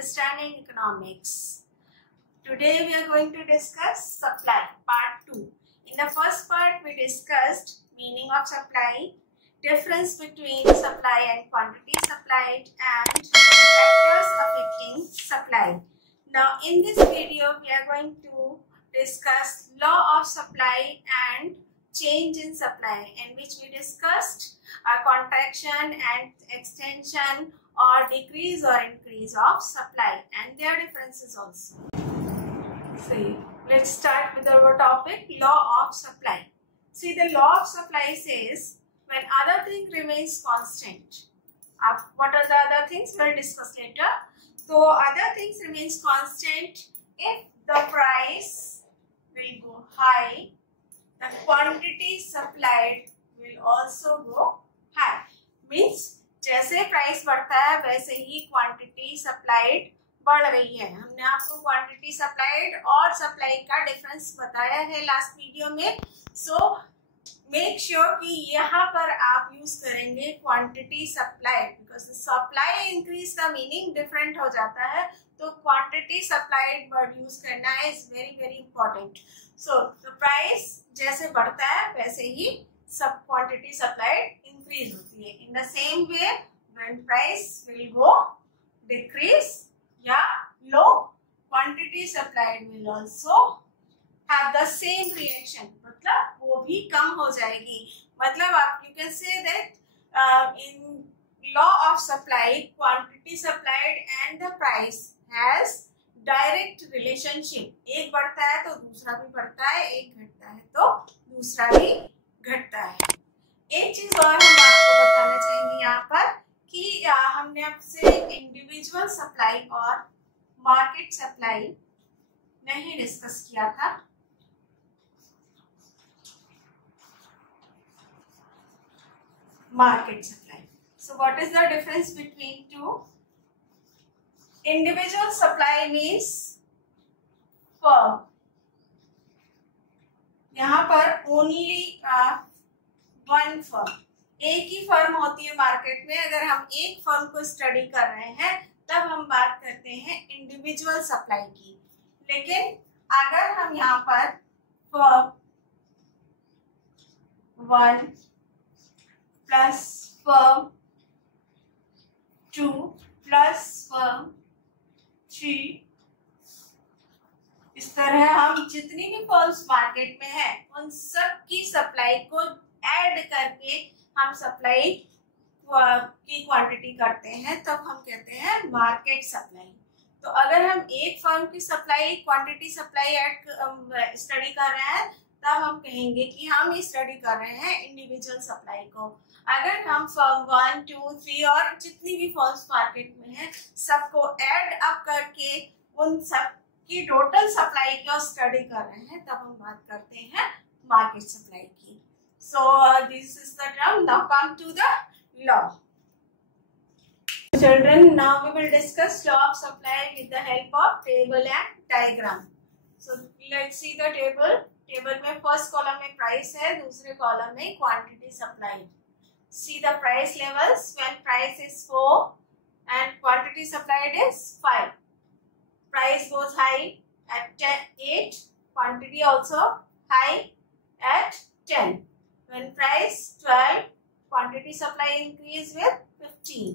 Understanding Economics. Today we are going to discuss supply, part 2. In the first part we discussed meaning of supply, difference between supply and quantity supplied, and factors affecting supply. Now in this video we are going to discuss law of supply and change in supply, in which we discussed contraction and extension or decrease or increase of supply and their differences also. See, let's start with our topic, law of supply. See, the law of supply says when other thing remains constant. What are the other things? We'll discuss later. So other things remains constant if the price will go high, the quantity supplied will also go high. Means जैसे price बढ़ता है वैसे ही quantity supplied बढ़ रही है. हमने आपको quantity supplied और सप्लाई का डिफरेंस बताया है लास्ट वीडियो में. सो मेक श्योर कि यहाँ पर आप यूज करेंगे quantity supplied, because supply increase का मीनिंग डिफरेंट हो जाता है. तो क्वांटिटी सप्लाइड वर्ड यूज करना is very very important. So the price जैसे बढ़ता है वैसे ही सब क्वांटिटी सप्लाइड इंक्रीज होती है. In the same way when price will go decrease या low, quantity supplied will also have the same reaction, मतलब वो भी कम हो जाएगी. मतलब आप you can say that in law of supply quantity supplied and the price has direct relationship. एक बढ़ता है तो दूसरा भी बढ़ता है, एक घटता है तो दूसरा भी घटता है. एक चीज और हम आपको बताना चाहेंगे यहाँ पर कि हमने आपसे इंडिविजुअल सप्लाई और मार्केट सप्लाई नहीं डिस्कस किया था. Market supply. So what is the difference between two? Individual supply means firm. यहाँ पर ओनली वन फर्म, एक ही फर्म होती है मार्केट में. अगर हम एक फर्म को स्टडी कर रहे हैं तब हम बात करते हैं इंडिविजुअल सप्लाई की. लेकिन अगर हम यहाँ पर firm one plus firm two plus firm three, इस तरह हम जितनी भी फर्म्स मार्केट में है उन सब की सप्लाई को ऐड करके हम सप्लाई की क्वांटिटी करते हैं, तब हम कहते हैं मार्केट सप्लाई. तो अगर हम एक फर्म की supply quantity supply add study कर रहे हैं तब हम कहेंगे कि हम स्टडी कर रहे हैं इंडिविजुअल सप्लाई को. अगर हम फर्म 1, 2, 3 और जितनी भी फर्म्स मार्केट में है सबको ऐड अप करके उन सब की टोटल सप्लाई को स्टडी कर रहे हैं तब हम बात करते हैं मार्केट सप्लाई की. So this is the term. Now come to the law. Children, now we will discuss law of supply with the help of table and diagram. So let's see the table. Table में first column में price है, दूसरे column में quantity supplied. See the price levels when price is 4 and quantity supplied is 5. Price goes high at 8, quantity also high at 10. When price 12, quantity supply increase with 15.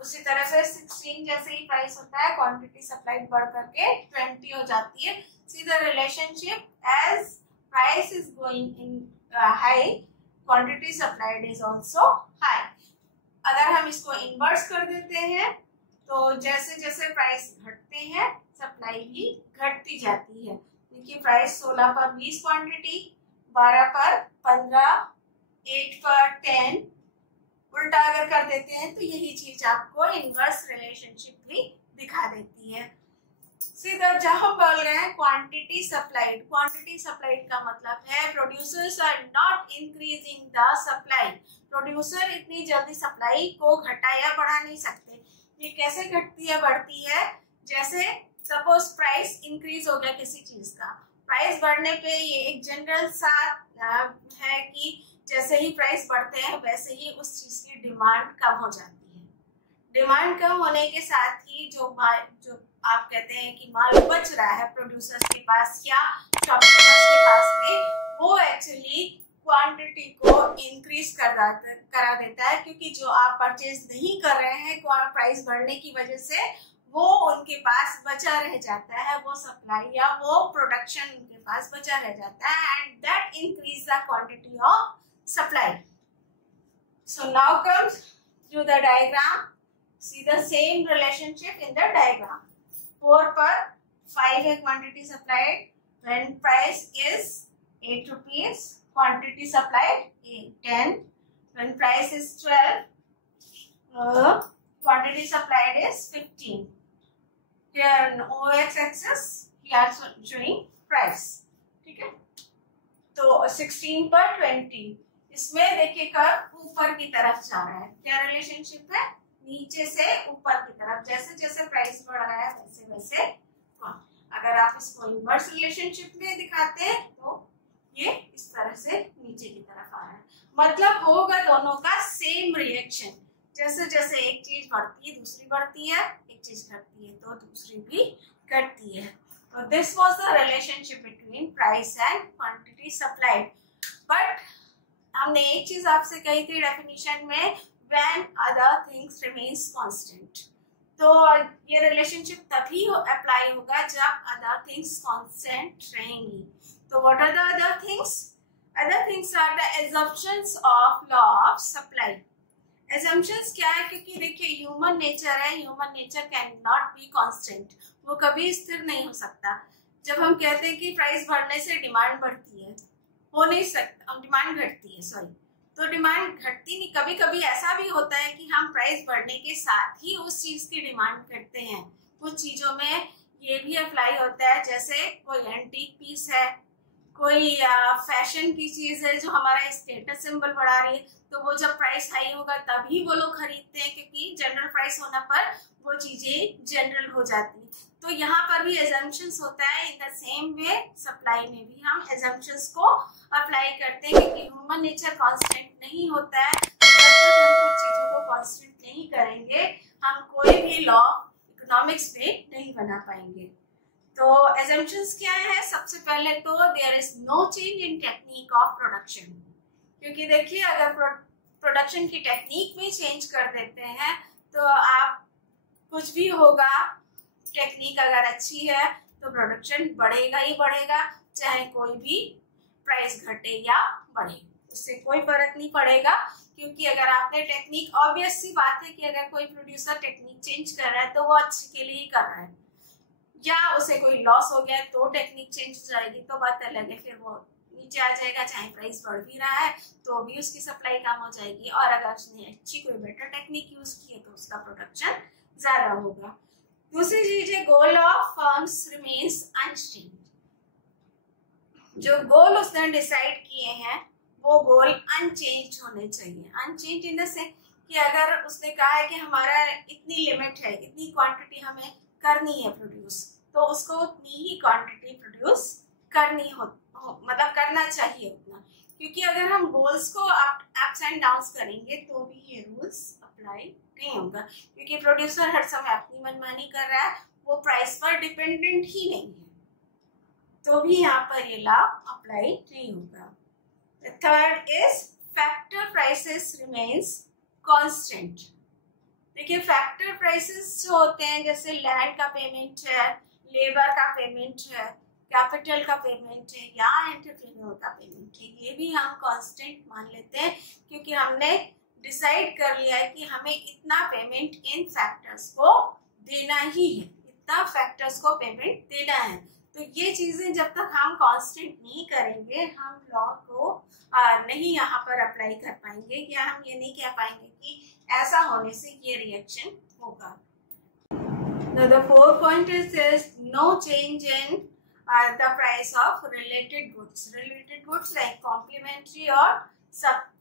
उसी तरह से 16 जैसे ही price होता है क्वांटिटी सप्लाइड बढ़ करके 20 हो जाती है. See the relationship, as price is going in high, quantity supplied is also high. अगर हम इसको इन्वर्स कर देते हैं तो जैसे जैसे प्राइस घटते हैं सप्लाई भी घटती जाती है. देखिए प्राइस 16 पर 20 क्वांटिटी, 12 पर 15, 8 पर 10. उल्टा अगर कर देते हैं तो यही चीज आपको इनवर्स रिलेशनशिप भी दिखा देती है. सीधा जब हम बोल रहे हैं क्वांटिटी सप्लाइड, क्वांटिटी सप्लाइड का मतलब है producers are not increasing the supply. Producer इतनी जल्दी सप्लाई को घटा या बढ़ा नहीं सकते. ये कैसे घटती है बढ़ती है? जैसे सपोज प्राइस इंक्रीज हो गया किसी चीज का, प्राइस बढ़ने पे ये एक जनरल सा है कि जैसे ही प्राइस बढ़ते हैं वैसे ही उस चीज की डिमांड कम हो जाती है. डिमांड कम होने के साथ ही जो आप कहते हैं कि माल बच रहा है प्रोड्यूसर्स के पास या शॉपकीपर्स के पास में, वो एक्चुअली क्वांटिटी को इंक्रीज करा देता है, क्योंकि जो आप परचेज नहीं कर रहे हैं प्राइस बढ़ने की वजह से, वो उनके पास बचा रह जाता है, वो सप्लाई या वो प्रोडक्शन उनके पास बचा रह जाता है, and that increase the quantity of supply. So now comes through the diagram. See the same relationship in the diagram. 4 per 5 है quantity supplied. When price is 8 rupees, quantity supplied 10. When price is 12, quantity supplied is 15. Here on OX axis, we are showing price. ठीक है? तो 16 पर 20. इसमें देखिए curve ऊपर की तरफ जा रहा है. क्या रिलेशनशिप है? नीचे से ऊपर की तरफ. जैसे जैसे प्राइस बढ़ रहा है वैसे वैसे. अगर आप इसको इनवर्स रिलेशनशिप में दिखाते हैं तो ये इस तरह से नीचे की तरफ आ रहा है. मतलब होगा दोनों का सेम रिएक्शन. जैसे जैसे एक चीज बढ़ती है दूसरी बढ़ती है, एक चीज घटती है तो दूसरी भी घटती है. तो this was the relationship between price and quantity supplied. But हमने एक चीज आपसे कही थी डेफिनेशन में, when other things remains constant. तो ये रिलेशनशिप तभी अप्लाई होगा जब other things constant रहेंगी. तो what are the other things? Other things are the assumptions of law of supply. Assumptions क्या है? क्योंकि देखिए ह्यूमन नेचर है, human nature can not be constant. वो कभी स्थिर नहीं हो सकता. जब हम कहते हैं कि प्राइस बढ़ने से डिमांड बढ़ती है, हो नहीं सकता. डिमांड घटती है, सॉरी, तो डिमांड घटती नहीं. कभी कभी ऐसा भी होता है कि हम प्राइस बढ़ने के साथ ही उस चीज की डिमांड करते हैं. कुछ चीजों में ये भी अप्लाई होता है, जैसे कोई एंटीक पीस है, कोई फैशन की चीज है जो हमारा स्टेटस सिंबल बढ़ा रही है, तो वो जब प्राइस हाई होगा तभी वो लोग खरीदते हैं, क्योंकि जनरल प्राइस होने पर वो चीजें जनरल हो जाती है. तो यहाँ पर भी एजम्पशंस होता है. In the same way supply में भी हम एजम्पशंस को अप्लाई करते हैं, क्योंकि ह्यूमन नेचर कांस्टेंट नहीं होता है. जब तक हम कुछ चीजों को कांस्टेंट नहीं करेंगे, हम कोई भी लॉ इकोनॉमिक्स में नहीं बना पाएंगे. तो एजम्पशंस क्या है? सबसे पहले तो there is no change in technique of production. क्योंकि देखिए अगर प्रोडक्शन की टेक्निक में चेंज कर देते हैं तो आप कुछ भी होगा, टेक्निक अगर अच्छी है तो प्रोडक्शन बढ़ेगा ही बढ़ेगा, चाहे कोई भी प्राइस घटे या बढ़े, उससे कोई फर्क नहीं पड़ेगा. क्योंकि अगर आपने टेक्निक, ऑब्वियस सी बात है कि अगर कोई प्रोड्यूसर टेक्निक चेंज कर रहा है तो वो अच्छे के लिए ही कर रहा है, या उसे कोई लॉस हो गया तो टेक्निक चेंज हो जाएगी तो बात अलग है, फिर वो नीचे आ जाएगा. चाहे प्राइस बढ़ भी रहा है तो भी उसकी सप्लाई कम हो जाएगी, और अगर उसने अच्छी कोई बेटर टेक्निक यूज की है तो उसका प्रोडक्शन ज्यादा होगा. दूसरी चीज है goal of firms remains unchanged. जो गोल उसने डिसाइड किए हैं वो गोल अनचेंज होने चाहिए. अनचेंज इन द सेंस कि अगर उसने कहा है कि हमारा इतनी लिमिट है, इतनी क्वांटिटी हमें करनी है प्रोड्यूस, तो उसको उतनी ही क्वांटिटी प्रोड्यूस करनी मतलब करना चाहिए उतना. क्योंकि अगर हम गोल्स को अप्स एंड डाउन्स करेंगे तो भी ये रूल्स अप्लाई नहीं होगा, क्योंकि प्रोड्यूसर हर समय अपनी मनमानी कर रहा है, वो प्राइस पर डिपेंडेंट ही नहीं है, तो भी यहाँ पर ये लॉ अप्लाई नहीं होगा. Third is factor prices remains constant. देखिए फैक्टर प्राइसेस जो होते हैं, जैसे लैंड का पेमेंट है, लेबर का पेमेंट है, कैपिटल का पेमेंट है, या एंटरप्रेन्योर का पेमेंट है, ये भी हम कांस्टेंट मान लेते हैं, क्योंकि हमने डिसाइड कर लिया है कि हमें इतना पेमेंट इन फैक्टर्स को देना ही है, इतना फैक्टर्स को पेमेंट देना है. तो ये चीजें जब तक हम कांस्टेंट नहीं करेंगे, हम लॉ को नहीं यहाँ पर अप्लाई कर पाएंगे, या हम ये नहीं कह पाएंगे कि ऐसा होने से ये रिएक्शन होगा. The fourth point is no change in the price of related goods. Related goods like complementary और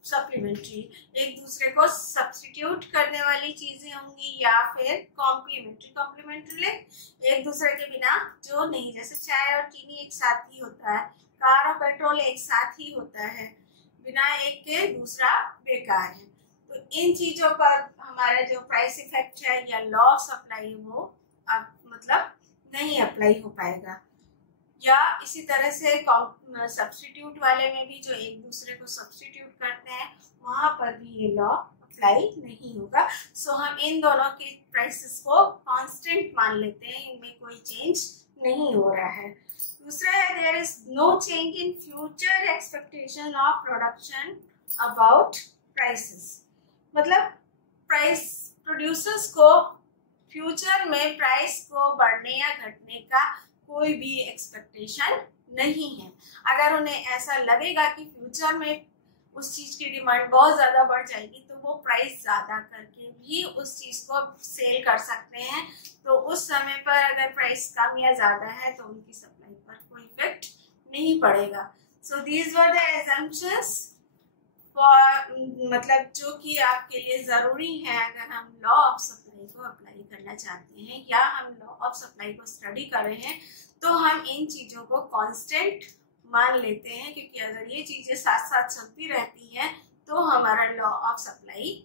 सप्लीमेंट्री, एक दूसरे को सब्स्टिट्यूट करने वाली चीजें होंगी, या फिर कॉम्प्लीमेंट्री. कॉम्प्लीमेंट्री एक दूसरे के बिना जो नहीं, जैसे चाय और चीनी एक साथ ही होता है, कार और पेट्रोल एक साथ ही होता है, बिना एक के दूसरा बेकार है. तो इन चीजों पर हमारा जो प्राइस इफेक्ट है या लॉ ऑफ सप्लाई वो अब मतलब नहीं अप्लाई हो पाएगा। या इसी तरह से सब्स्टिट्यूट वाले में भी जो एक दूसरे को सब्स्टिट्यूट करते हैं वहां पर भी ये लॉ अप्लाई नहीं होगा। सो हम इन दोनों के प्राइसेस को कांस्टेंट मान लेते हैं, इनमें कोई चेंज नहीं हो रहा है। दूसरा है there is no change in future expectation of production about prices. मतलब प्राइस प्रोड्यूसर्स को फ्यूचर में प्राइस को बढ़ने या घटने का कोई भी एक्सपेक्टेशन नहीं है। अगर उन्हें ऐसा लगेगा कि फ्यूचर में उस चीज की डिमांड बहुत ज्यादा बढ़ जाएगी तो वो प्राइस ज्यादा करके भी उस चीज को सेल कर सकते हैं। तो उस समय पर अगर प्राइस कम या ज्यादा है तो उनकी सप्लाई पर कोई इफेक्ट नहीं पड़ेगा। So these were the assumptions मतलब जो कि आपके लिए जरूरी है अगर हम लॉ ऑफ सप्लाई को अप्लाई करना चाहते हैं या हम लॉ ऑफ सप्लाई को स्टडी कर रहे हैं तो हम इन चीजों को कांस्टेंट मान लेते हैं, क्योंकि अगर ये चीजें साथ साथ चलती रहती हैं तो हमारा लॉ ऑफ सप्लाई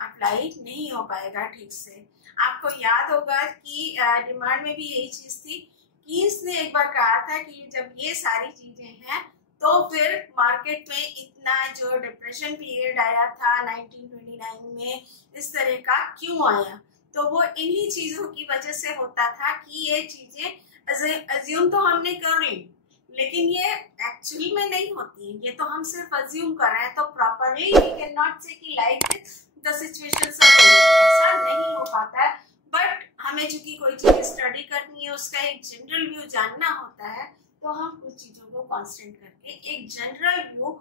अप्लाई नहीं हो पाएगा ठीक से। आपको याद होगा कि डिमांड में भी यही चीज थी। कीन्स ने एक बार कहा था कि जब ये सारी चीजें हैं तो फिर मार्केट में इतना जो डिप्रेशन पीरियड आया था 1929 में, इस तरह का क्यों आया? तो वो इन्हीं चीजों की वजह से होता था कि ये चीजें अज्यूम तो हमने कर ली लेकिन ये एक्चुअली में नहीं होती है, ये तो हम सिर्फ अज्यूम कर रहे हैं। तो प्रॉपरली वी कैन नॉट से कि लाइक द सिचुएशन ऐसा नहीं हो पाता है। बट हमें चूंकि कोई चीज स्टडी करनी है, उसका एक जनरल व्यू जानना होता है, तो हम कुछ चीजों को कांस्टेंट करके एक जनरल व्यू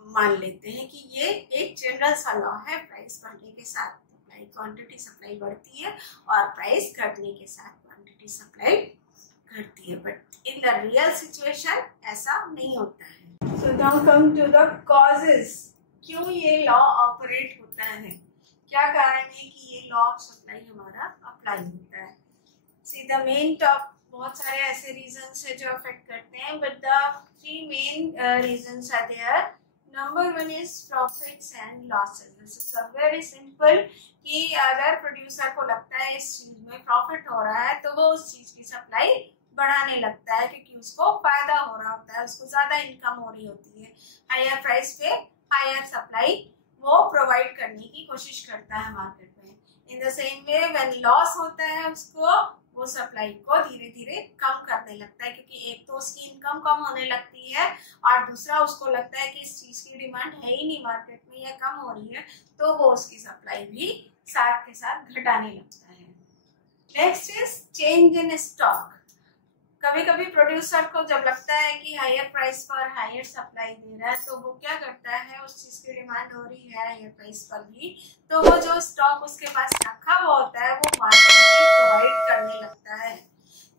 मान लेते हैं कि ये एक जनरल सा लॉ है। प्राइस बढ़ने के साथ सप्लाई क्वांटिटी सप्लाई बढ़ती है और प्राइस घटने के साथ क्वांटिटी सप्लाई घटती है। But in the real situation ऐसा नहीं होता है। So now come to the causes, क्यों ये लॉ ऑपरेट होता है, क्या कारण है कि ये लॉ ऑफ सप्लाई हमारा अप्लाई होता है। सी द मेन टॉप, बहुत सारे ऐसे रीजंस है जो अफेक्ट करते हैं, but the three main reasons are there. Number one is profits and losses. This is very simple कि अगर प्रोड्यूसर को लगता है इस चीज में प्रॉफिट हो रहा है तो वो उस चीज की सप्लाई बढ़ाने लगता है, क्योंकि उसको फायदा हो रहा होता है, उसको ज्यादा इनकम हो रही होती है। हायर प्राइस पे हायर सप्लाई वो प्रोवाइड करने की कोशिश करता है मार्केट में। इन the same way when loss होता है उसको वो सप्लाई को धीरे धीरे कम करने लगता है, क्योंकि एक तो उसकी इनकम कम होने लगती है और दूसरा उसको लगता है कि इस चीज की डिमांड है ही नहीं मार्केट में या कम हो रही है, तो वो उसकी सप्लाई भी साथ के साथ घटाने लगता है। Next is change in stock. कभी कभी प्रोड्यूसर को जब लगता है कि हायर प्राइस पर हायर सप्लाई दे रहा है तो वो क्या करता है, उस चीज की डिमांड हो रही है हायर प्राइस पर भी, तो वो जो स्टॉक उसके पास रखा हुआ होता है वो मार्केट में प्रोवाइड करने लगता है।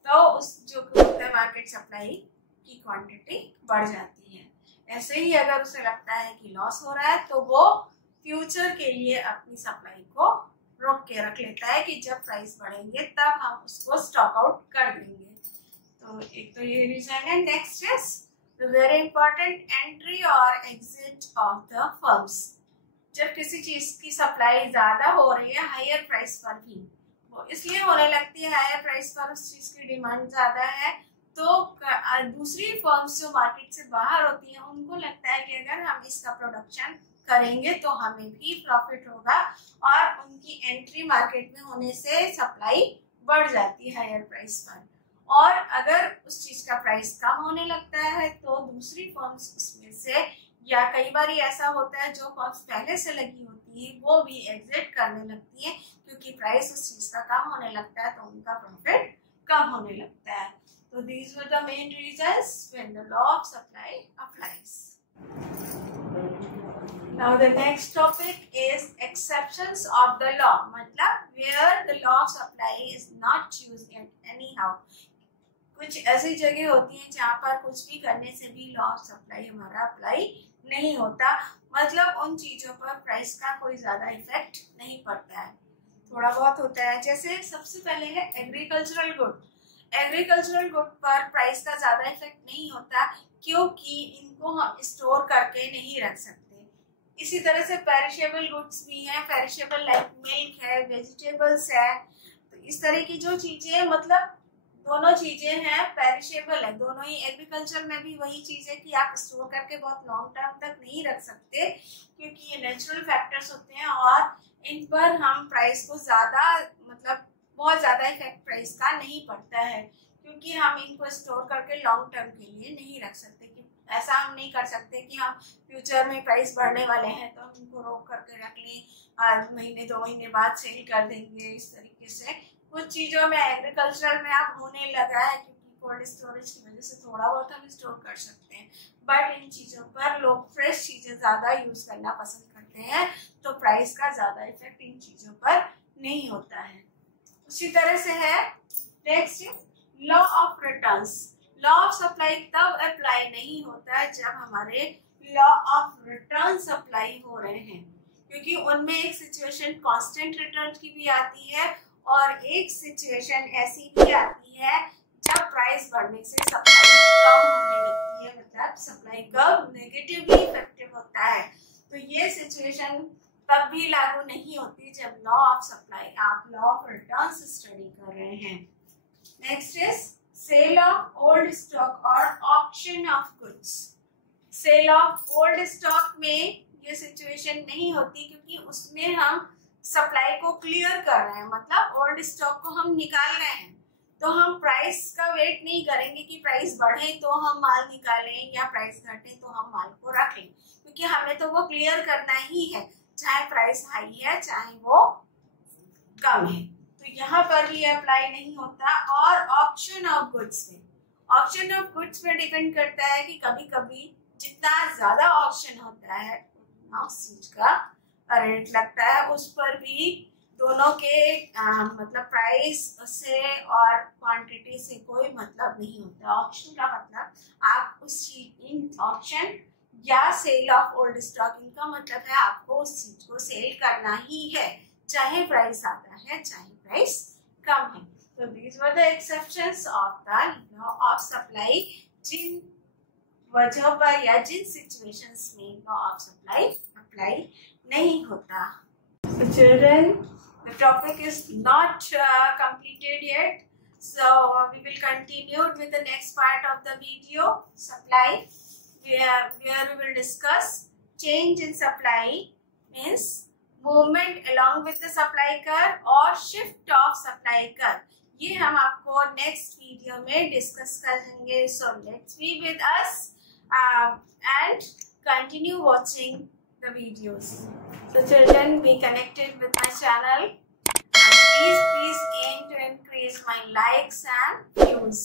तो उस जो होता है मार्केट सप्लाई की क्वांटिटी बढ़ जाती है। ऐसे ही अगर उसे लगता है कि लॉस हो रहा है तो वो फ्यूचर के लिए अपनी सप्लाई को रोक के रख लेता है कि जब प्राइस बढ़ेंगे तब हम उसको स्टॉक आउट कर देंगे। तो एक तो ये रीजन है। Next is the very important entry और एग्जिट ऑफ द फर्म्स। जब किसी चीज की सप्लाई ज्यादा हो रही है हायर प्राइस पर भी, वो इसलिए होने लगती है हायर प्राइस पर उस चीज की डिमांड ज्यादा है, तो दूसरी फर्म्स जो मार्केट से बाहर होती हैं उनको लगता है कि अगर हम इसका प्रोडक्शन करेंगे तो हमें भी प्रॉफिट होगा, और उनकी एंट्री मार्केट में होने से सप्लाई बढ़ जाती है हायर प्राइस पर। और अगर उस चीज का प्राइस कम होने लगता है तो दूसरी फर्म्स उसमें से, या कई बार ऐसा होता है जो फर्म्स पहले से लगी होती है वो भी एग्जिट करने लगती है, क्योंकि प्राइस उस चीज का कम होने लगता है तो उनका प्रॉफिट कम होने लगता है। तो these were the main reasons when the law of supply applies. Now the next topic is exceptions of the law, मतलब where the law of supply is not used anyhow. कुछ ऐसी जगह होती है जहाँ पर कुछ भी करने से भी लॉ ऑफ सप्लाई हमारा अप्लाई नहीं होता, मतलब उन चीजों पर प्राइस का कोई ज्यादा इफेक्ट नहीं पड़ता है, थोड़ा बहुत होता है। जैसे सबसे पहले है एग्रीकल्चरल गुड। एग्रीकल्चरल गुड पर प्राइस का ज्यादा इफेक्ट नहीं होता, क्योंकि इनको हम स्टोर करके नहीं रख सकते। इसी तरह से पेरिशेबल गुड्स भी हैं, पेरिशेबल लाइक मिल्क है, वेजिटेबल्स है, तो इस तरह की जो चीजें, मतलब दोनों चीजें हैं पेरिशेबल है, दोनों ही। एग्रीकल्चर में भी वही चीज है कि आप स्टोर करके बहुत लॉन्ग टर्म तक नहीं रख सकते, क्योंकि ये नेचुरल फैक्टर्स होते हैं और इन पर हम प्राइस को ज्यादा, मतलब बहुत ज्यादा इफेक्ट प्राइस का नहीं पड़ता है, क्योंकि हम इनको स्टोर करके लॉन्ग टर्म के लिए नहीं रख सकते। कि ऐसा हम नहीं कर सकते कि हम फ्यूचर में प्राइस बढ़ने वाले हैं तो हम इनको रोक करके रख लें, महीने 2 महीने बाद सेल कर देंगे। इस तरीके से कुछ चीजों में एग्रीकल्चर में अब होने लगा है, क्योंकि कोल्ड स्टोरेज की वजह से थोड़ा बहुत हम स्टोर कर सकते हैं, बट इन चीजों पर लोग फ्रेश चीजें ज्यादा यूज करना पसंद करते हैं, तो प्राइस का ज्यादा इफेक्ट इन चीजों पर नहीं होता है। उसी तरह से है next law of returns. Law of supply तब अप्लाई नहीं होता है जब हमारे लॉ ऑफ रिटर्न्स अप्लाई हो रहे हैं, क्योंकि उनमें एक सिचुएशन कांस्टेंट रिटर्न की भी आती है और एक सिचुएशन ऐसी भी आती है जब प्राइस बढ़ने से सप्लाई कम होने लगती है, मतलब सप्लाई कर्व नेगेटिवली इफेक्टिव होता है। तो ये सिचुएशन तब भी लागू नहीं होती जब लॉ ऑफ सप्लाई, आप लॉ ऑफ रिटर्न्स स्टडी कर रहे हैं। Next is sale of old stock और auction of goods. Sale of old stock में ये सिचुएशन नहीं होती, क्योंकि उसमें हम सप्लाई को क्लियर कर रहे हैं, मतलब ओल्ड स्टॉक को हम निकाल रहे हैं, तो हम प्राइस का वेट नहीं करेंगे कि प्राइस बढ़े तो हम माल निकालें या प्राइस घटे तो हम माल को रख लें, क्योंकि हमें तो वो क्लियर करना ही है, चाहे प्राइस हाई है चाहे वो कम है। तो यहाँ पर भी अप्लाई नहीं होता। और ऑक्शन ऑफ गुड्स में, ऑक्शन ऑफ गुड्स में डिपेंड करता है कि कभी कभी जितना ज्यादा ऑक्शन होता है उतना उस चीज का रेट लगता है, उस पर भी दोनों के मतलब प्राइस से और क्वांटिटी से कोई मतलब नहीं होता। ऑक्शन का मतलब आप उस चीज, इन ऑक्शन या सेल ऑफ ओल्ड स्टॉक, इनका मतलब है आपको उस चीज को सेल करना ही है, चाहे प्राइस आता है चाहे प्राइस कम है। तो these were the exceptions of the law of supply, जिन वजहों पर या जिन सिचुएशंस में लॉ ऑफ सप्लाई अप्लाई नहीं होता। So children, the topic is not completed yet, so we will continue with the next part of the video, supply, where we will discuss change in supply means movement along with the supply curve और shift of supply curve। ये हम आपको next video में discuss करेंगे। So let's be with us and continue watching the videos. So children, be connected with my channel and please aim to increase my likes and views.